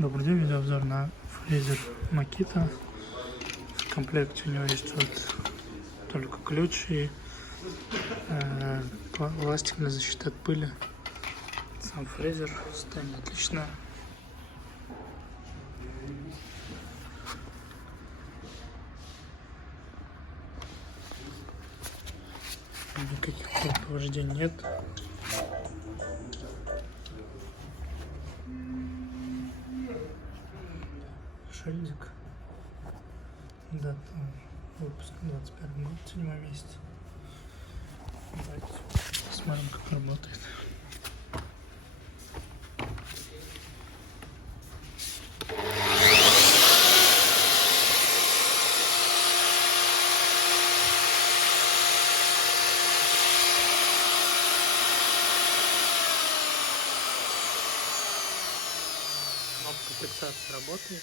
Добрый день, видеообзор на фрезер Makita. В комплекте у него есть вот только ключ и пластик для защиты от пыли. Сам фрезер в состоянии отлично. Никаких повреждений нет. Шильдик. Дата выпуска 21 год, 7 месяц. Давайте посмотрим, как работает. Кнопка фиксации работает.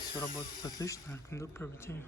Все работает отлично, рекомендую приобретение.